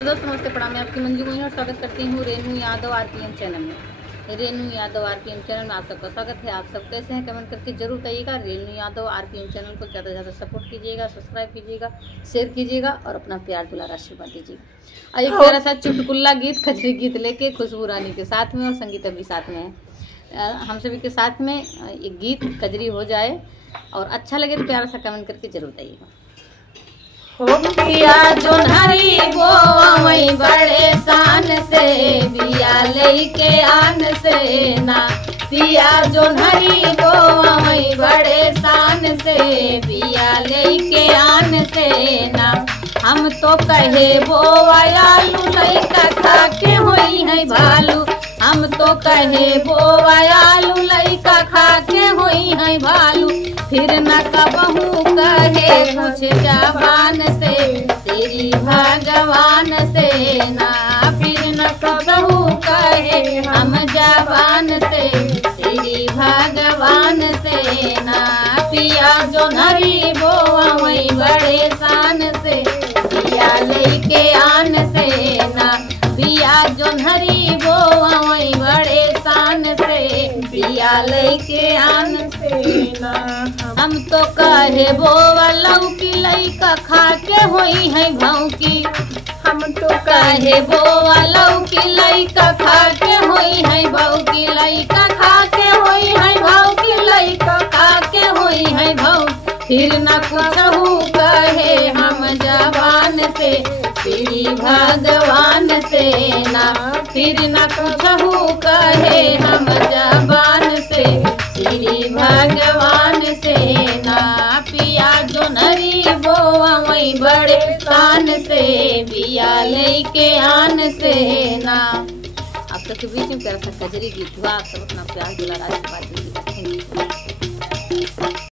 दोस्तों नमस्ते, प्रणाम। मैं आपकी मंजू गोइन और स्वागत करती हूँ रेनू यादव आरपीएम चैनल में। रेनू यादव आरपीएम चैनल में आप सबका स्वागत है। आप सब कैसे हैं कमेंट करके जरूर बताइएगा। रेनू यादव आरपीएम चैनल को ज़्यादा से ज़्यादा सपोर्ट कीजिएगा, सब्सक्राइब कीजिएगा, शेयर कीजिएगा और अपना प्यार दुलार आशीर्वाद दीजिएगा। और एक प्यारा सा चुटकुल्ला गीत, खजरी गीत लेके खुशबू रानी के साथ में और संगीता भी साथ में है। हम सभी के साथ में एक गीत कजरी हो जाए और अच्छा लगे तो प्यारा सा कमेंट करके जरूर बताइएगा। पिया जोन्हरी बोवई बड़े शान से बिया लेके आन से ना। पिया जोन्हरी बोवई बड़े शान से बिया लेके आन से ना। हम तो कहे बोवयालू लइका खा के होई है भालू। हम तो कहे बोवयालू लइका खा के होई है भालू। फिर न कबहू कहे कुछ जबान से तेरी भगवान से ना। फिर न कबहू कहे हम जबान से तेरी भगवान से ना। पिया जोन्हरी बोवई बड़े शान से बिया लेके आन से ना। पिया जोन्हरी बोवई बड़े शान से बिया लेके आन से ना। हम तो कहे बोवलऊ की लइका खा के होई है भौंकी। हम तो कहे बोवलऊ की लइका खा के होई है भौंकी। लइका खा के होई है भौंकी। लइका खा के होई है भौंकी। फिर न कुछहू कहे हम जबान से तेरी भगवान से ना। फिर न कुछहू कहे हम जबान से तेरी भगवान से ना। पिया जोन्हरी बोवई बड़े शान से बिया लेके आन से ना। आप सबके बीच में प्यारा सा कजरी गीत हुआ। आप सब अपना प्यार दुलार आशीर्वाद दीजिएगा। Thank you.